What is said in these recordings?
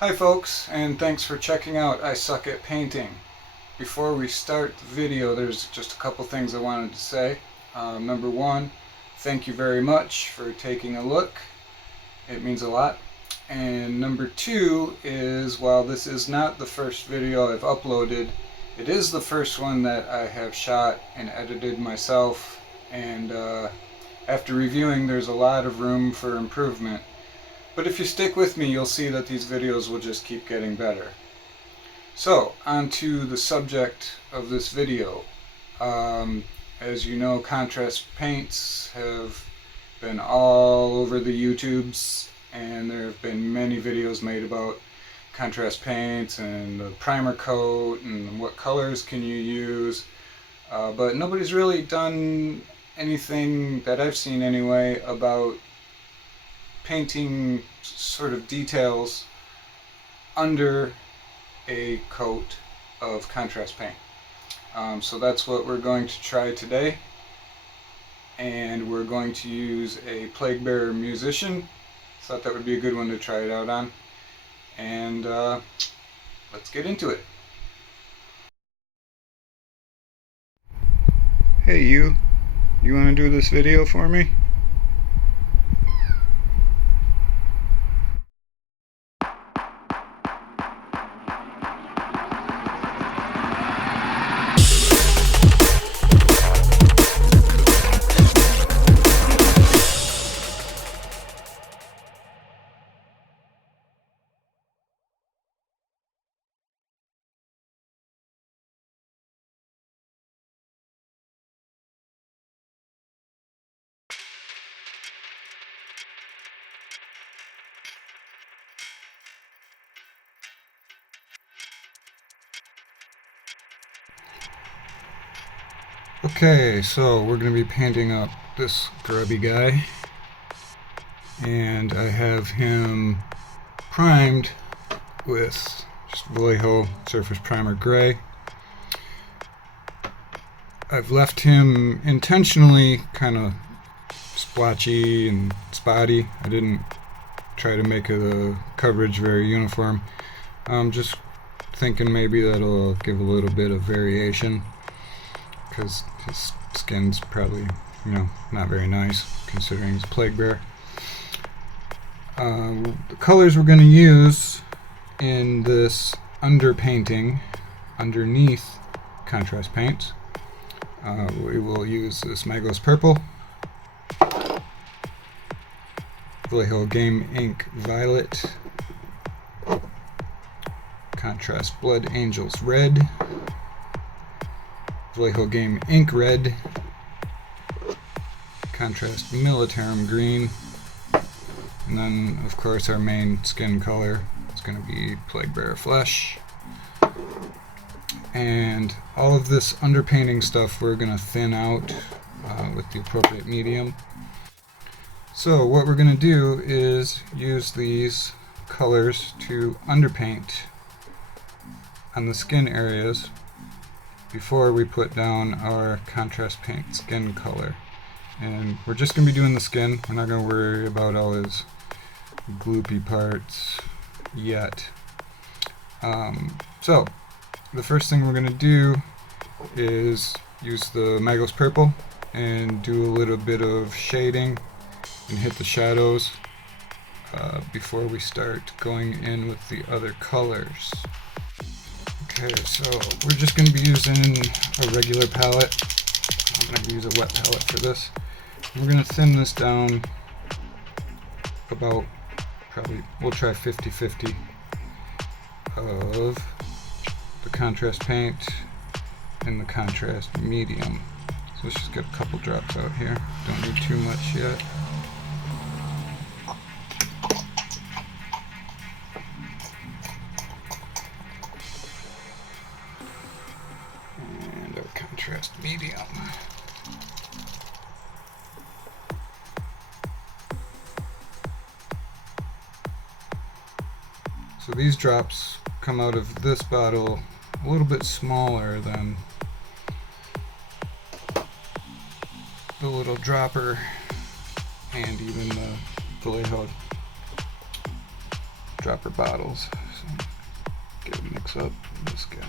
Hi folks, and thanks for checking out I Suck at Painting. Before we start the video, there's just a couple things I wanted to say. Number one, thank you very much for taking a look. It means a lot. And number two is, while this is not the first video I've uploaded, it is the first one that I have shot and edited myself, and after reviewing, there's a lot of room for improvement. But if you stick with me, you'll see that these videos will just keep getting better. So, on to the subject of this video. As you know, contrast paints have been all over the YouTubes, and there have been many videos made about contrast paints and the primer coat and what colors can you use. But nobody's really done anything that I've seen anyway about painting sort of details under a coat of contrast paint. So that's what we're going to try today, and we're going to use a Plaguebearer Musician. Thought that would be a good one to try it out on, and let's get into it. Hey you want to do this video for me? Okay, so we're going to be painting up this grubby guy, and I have him primed with just Vallejo Surface Primer Gray. I've left him intentionally kind of splotchy and spotty. I didn't try to make the coverage very uniform. I'm just thinking maybe that'll give a little bit of variation, because his skin's probably, not very nice considering he's a Plaguebearer. The colors we're going to use in this underpainting underneath contrast paints, we will use this Magos Purple, Vallejo Game Ink Violet, Contrast Blood Angels Red, Vallejo Game Ink Red, Contrast Militarum Green, and then of course our main skin color is going to be Plaguebearer Flesh. And all of this underpainting stuff we're going to thin out with the appropriate medium. So what we're going to do is use these colors to underpaint on the skin areas before we put down our contrast paint skin color. And we're just going to be doing the skin. We're not going to worry about all his gloopy parts yet. So the first thing we're going to do is use the Magos Purple and do a little bit of shading and hit the shadows before we start going in with the other colors. Okay, so we're just going to be using a regular palette. I'm going to use a wet palette for this. We're going to thin this down about, we'll try 50-50 of the contrast paint and the contrast medium. So let's just get a couple drops out here. Don't need too much yet. And our contrast medium. So these drops come out of this bottle a little bit smaller than the little dropper and even the Vallejo dropper bottles. So get a mix up with this guy.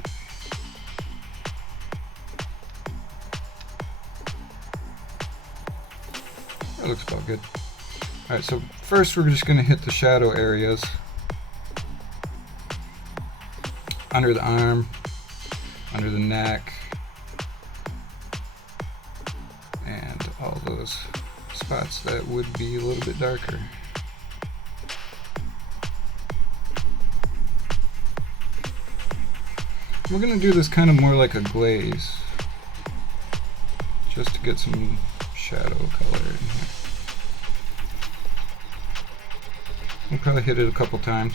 That looks about good. Alright, so first we're just going to hit the shadow areas under the arm, under the neck, and all those spots that would be a little bit darker. We're going to do this kind of more like a glaze, just to get some shadow color in here. We'll probably hit it a couple times.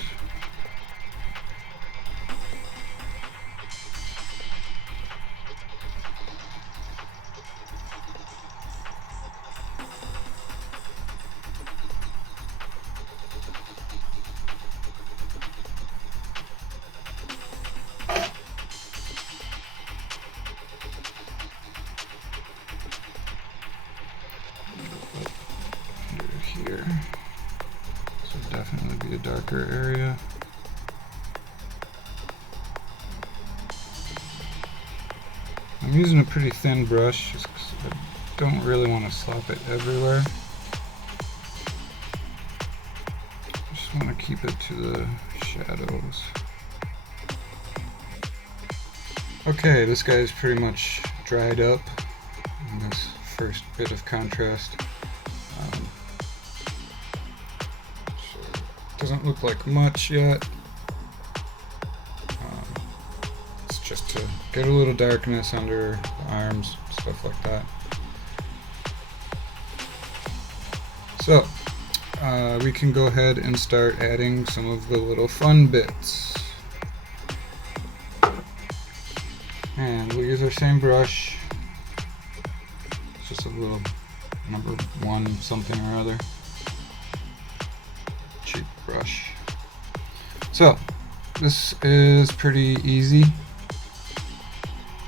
Here. This would definitely be a darker area. I'm using a pretty thin brush just because I don't really want to slop it everywhere. Just want to keep it to the shadows. Okay, this guy is pretty much dried up in this first bit of contrast. Doesn't look like much yet. It's just to get a little darkness under the arms, stuff like that. So we can go ahead and start adding some of the little fun bits. And we'll use our same brush. It's just a little number 1 something or other. Brush. So this is pretty easy.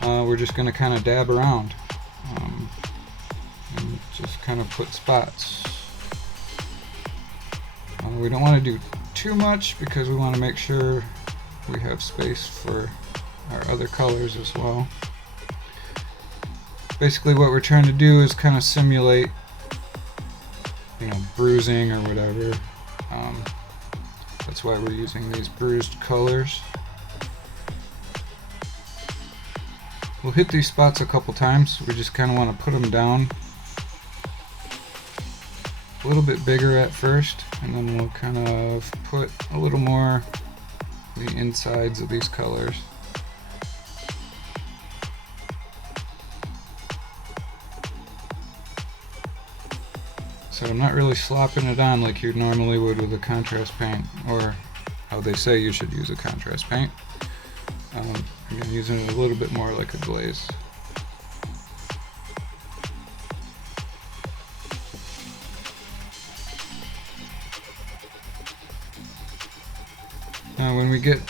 We're just going to kind of dab around and just kind of put spots. We don't want to do too much because we want to make sure we have space for our other colors as well. Basically what we're trying to do is kind of simulate, bruising or whatever. That's why we're using these bruised colors. We'll hit these spots a couple times. We just kind of want to put them down a little bit bigger at first, and then we'll kind of put a little more the insides of these colors. So I'm not really slopping it on like you normally would with a contrast paint, or how they say you should use a contrast paint. I'm using it a little bit more like a glaze. Now when we get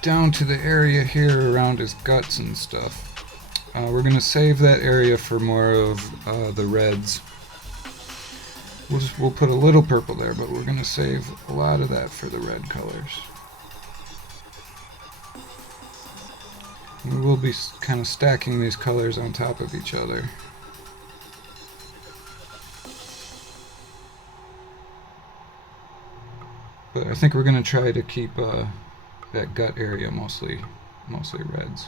down to the area here around his guts and stuff, we're going to save that area for more of the reds. We'll put a little purple there, but we're going to save a lot of that for the red colors. We will be kind of stacking these colors on top of each other. But I think we're going to try to keep that gut area mostly reds.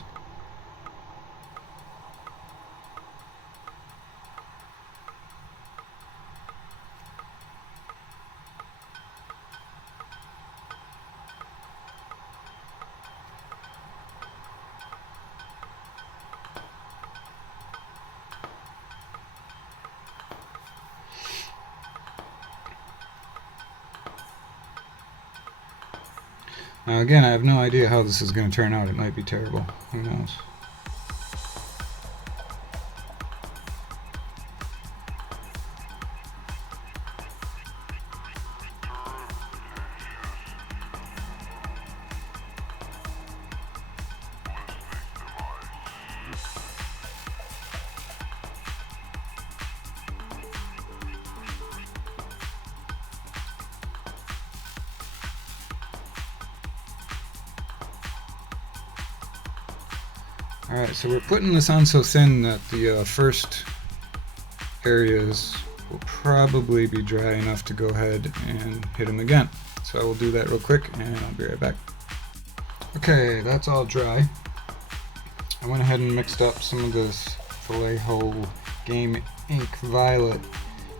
Now again, I have no idea how this is going to turn out. It might be terrible. Who knows? Alright, so we're putting this on so thin that the first areas will probably be dry enough to go ahead and hit them again. So I will do that real quick and I'll be right back. Okay, that's all dry. I went ahead and mixed up some of this Vallejo Game Ink Violet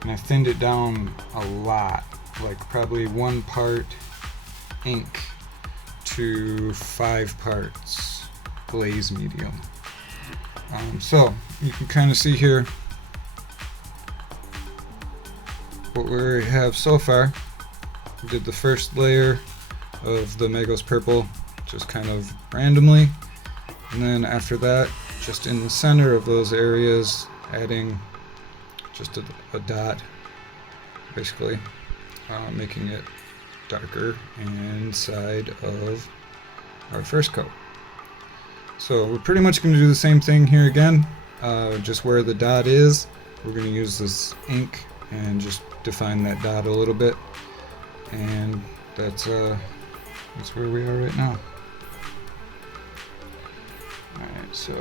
and I thinned it down a lot, like probably 1 part ink to 5 parts glaze medium. So you can kind of see here what we have so far. We did the first layer of the Magos purple just kind of randomly, and then after that, just in the center of those areas, adding just a dot, basically making it darker inside of our first coat. So we're pretty much going to do the same thing here again, just where the dot is, we're going to use this ink and just define that dot a little bit, and that's where we are right now. Alright, so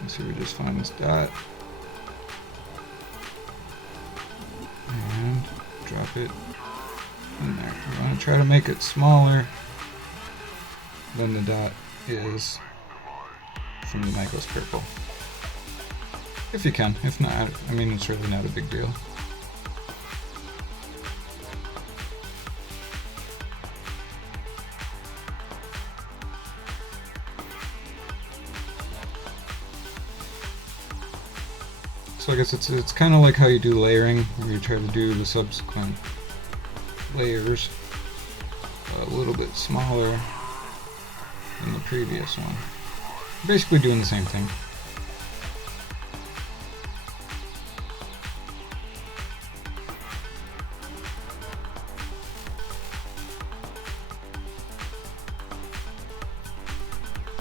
let's see, we just find this dot and drop it in there. We want to try to make it smaller than the dot is from the Magos purple. If you can. If not, I mean, it's really not a big deal. So I guess it's kind of like how you do layering, where you try to do the subsequent layers a little bit smaller than the previous one. Basically doing the same thing.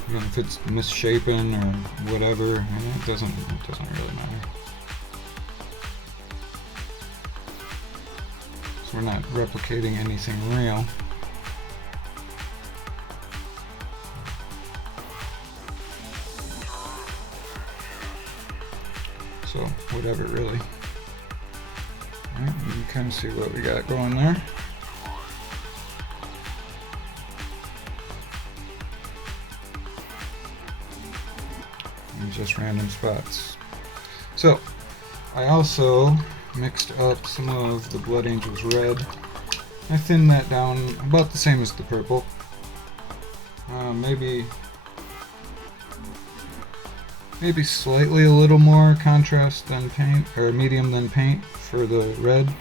Again, if it's misshapen or whatever, it doesn't really matter. So we're not replicating anything real. So whatever, really. Alright, you can kind of see what we got going there. Just random spots. So I also mixed up some of the Blood Angels red. I thinned that down about the same as the purple. Maybe slightly a little more contrast than paint, or medium than paint for the red,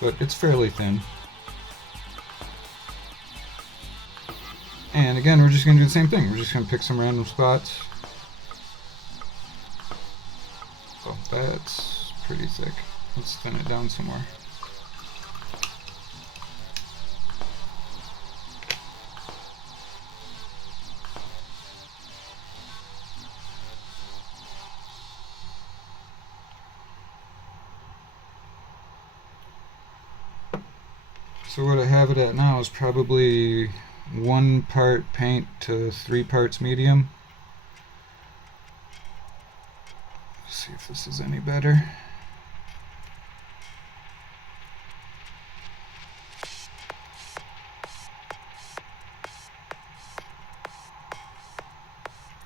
but it's fairly thin. And again, we're just going to do the same thing. We're just going to pick some random spots. Oh, that's pretty thick. Let's thin it down some more. So what I have it at now is probably 1 part paint to 3 parts medium. Let's see if this is any better.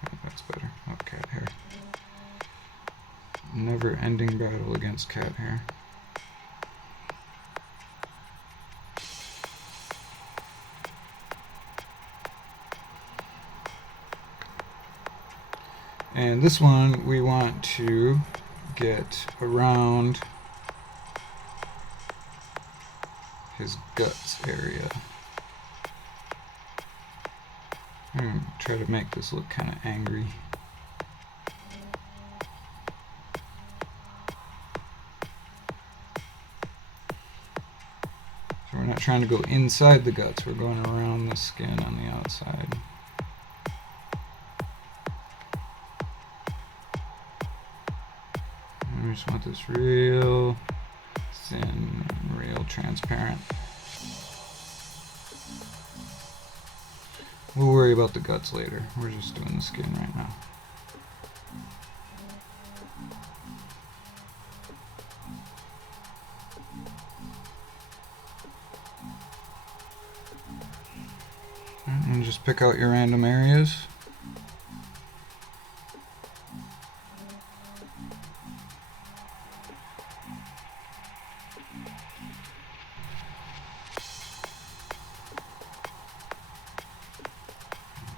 Oh, that's better. Oh, cat hair. Never-ending battle against cat hair. And this one we want to get around his guts area. Try to make this look kind of angry. So we're not trying to go inside the guts, we're going around the skin on the outside. I just want this real thin, real transparent. We'll worry about the guts later. We're just doing the skin right now. And just pick out your random areas.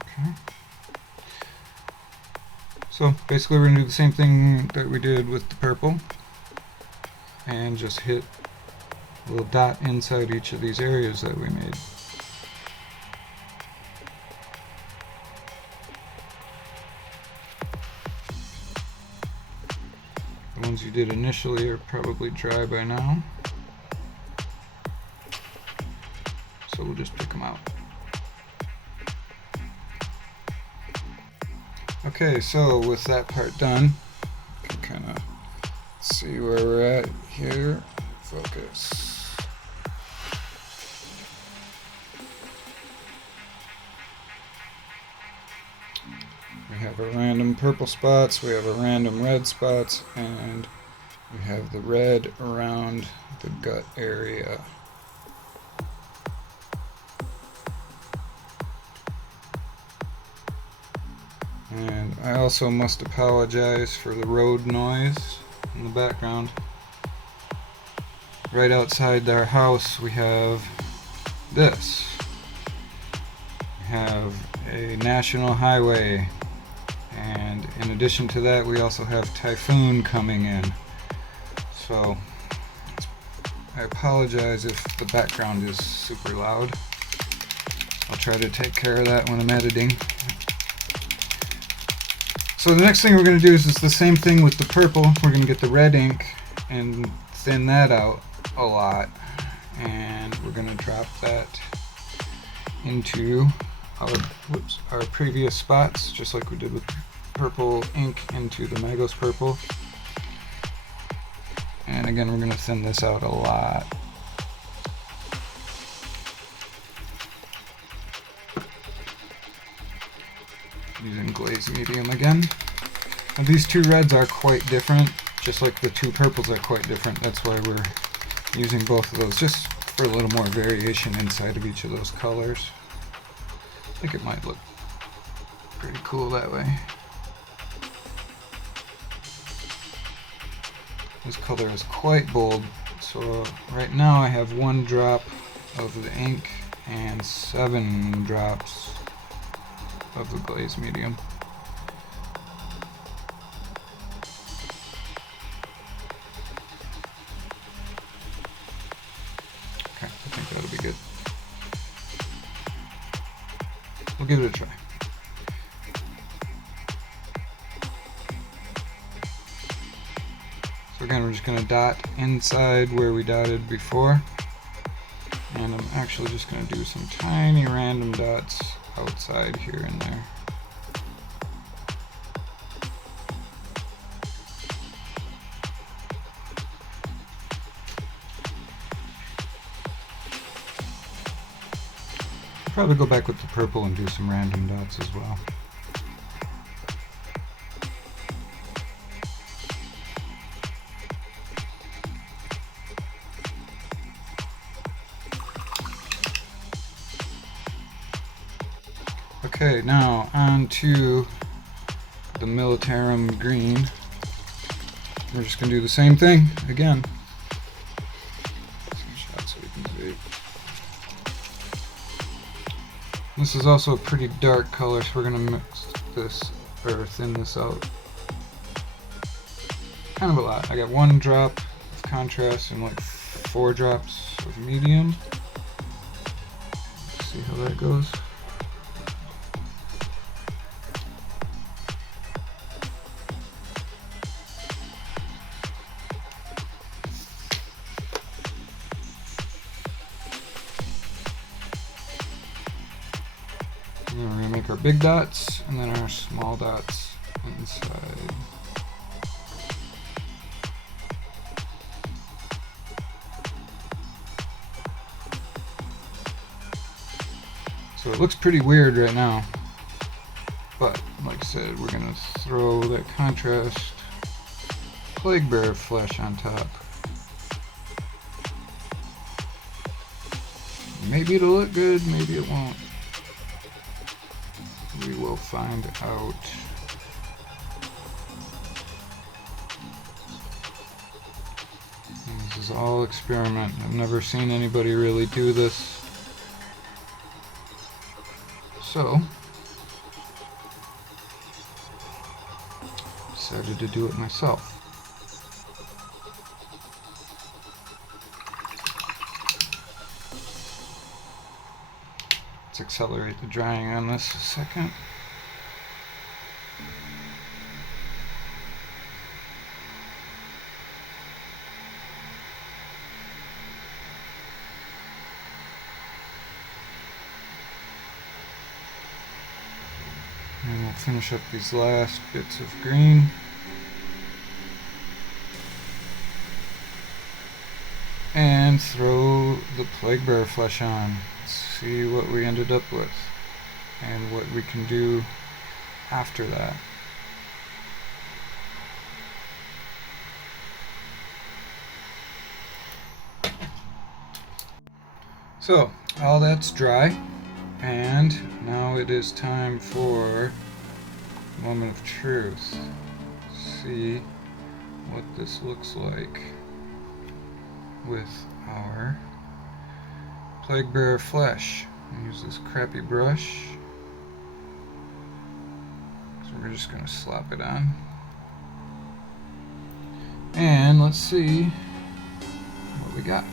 Okay. So basically we're going to do the same thing that we did with the purple and just hit a little dot inside each of these areas that we made. The ones you did initially are probably dry by now, so we'll just pick them out. Okay, so with that part done, you can kind of see where we're at here. Focus. We have our random purple spots, we have our random red spots, and we have the red around the gut area. And I also must apologize for the road noise in the background. Right outside our house we have this. We have a national highway, and in addition to that we also have typhoon coming in. So I apologize if the background is super loud. I'll try to take care of that when I'm editing. So the next thing we're going to do is the same thing with the purple. We're going to get the red ink and thin that out a lot, and we're going to drop that into our previous spots, just like we did with purple ink into the Magos purple. And again, we're going to thin this out a lot. Using glaze medium again. Now these two reds are quite different, just like the two purples are quite different. That's why we're using both of those, just for a little more variation inside of each of those colors. I think it might look pretty cool that way. This color is quite bold, so right now I have 1 drop of the ink and 7 drops of the glaze medium. Okay, I think that'll be good. We'll give it a try. So again, we're just going to dot inside where we dotted before, and I'm actually just going to do some tiny random dots outside here and there. I'll probably go back with the purple and do some random dots as well. Okay, now on to the Militarum green. We're just going to do the same thing again. Some shots so we can see. This is also a pretty dark color, so we're going to mix this, or thin this out kind of a lot. I got 1 drop of contrast and like 4 drops of medium. Let's see how that goes. We're going to make our big dots and then our small dots inside. So it looks pretty weird right now, but like I said, we're gonna throw that contrast Plaguebearer flesh on top. Maybe it'll look good, maybe it won't. We will find out. This is all experiment. I've never seen anybody really do this. So, decided to do it myself. Let's accelerate the drying on this a second. And we'll finish up these last bits of green. And throw the Plaguebearer flesh on. Let's see what we ended up with and what we can do after that. So, all that's dry. And now it is time for moment of truth. See what this looks like with our Plaguebearer flesh. Use this crappy brush. So we're just going to slap it on. And let's see what we got.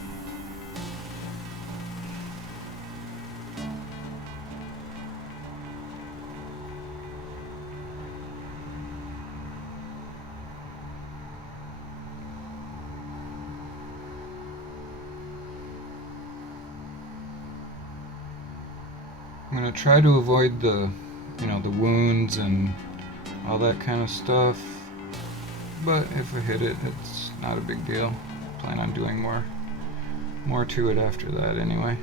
I'm going to try to avoid the, the wounds and all that kind of stuff, but if I hit it, it's not a big deal. Plan on doing more to it after that anyway.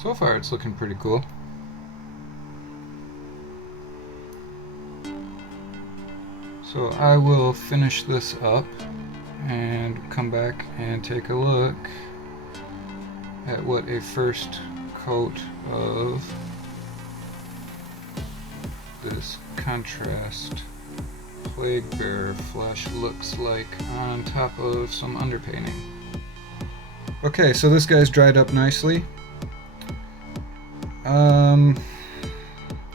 So far it's looking pretty cool. So I will finish this up and come back and take a look at what a first coat of this contrast Plaguebearer flesh looks like on top of some underpainting. Okay, so this guy's dried up nicely.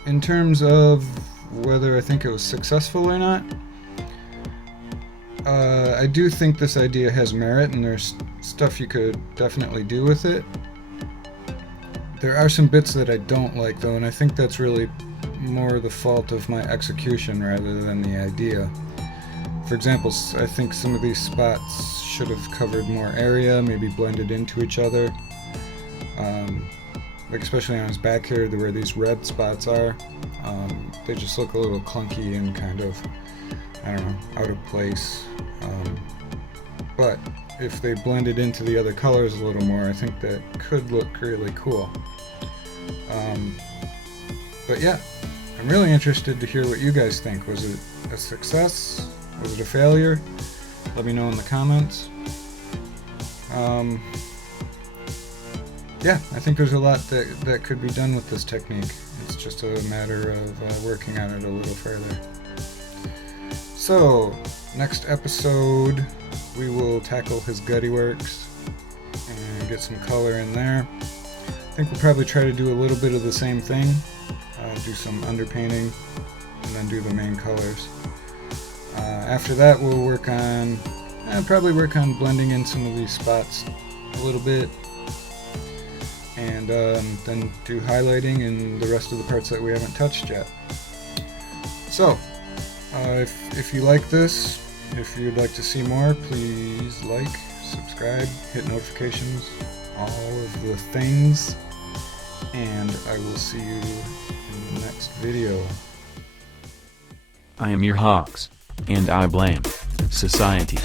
In terms of whether I think it was successful or not, I do think this idea has merit, and there's stuff you could definitely do with it. There are some bits that I don't like though, and I think that's really more the fault of my execution rather than the idea. For example, I think some of these spots should have covered more area, maybe blended into each other. Like especially on his back here, where these red spots are, they just look a little clunky and kind of, I don't know, out of place. But if they blended into the other colors a little more, I think that could look really cool. But yeah, I'm really interested to hear what you guys think. Was it a success? Was it a failure? Let me know in the comments. Yeah, I think there's a lot that could be done with this technique. It's just a matter of working on it a little further. So, next episode we will tackle his gutty works and get some color in there. I think we'll probably try to do a little bit of the same thing. Do some underpainting and then do the main colors. After that we'll work on, probably work on blending in some of these spots a little bit, and then do highlighting in the rest of the parts that we haven't touched yet. So, if you like this, if you'd like to see more, please like, subscribe, hit notifications, all of the things, and I will see you in the next video. I am your Hawks, and I blame society.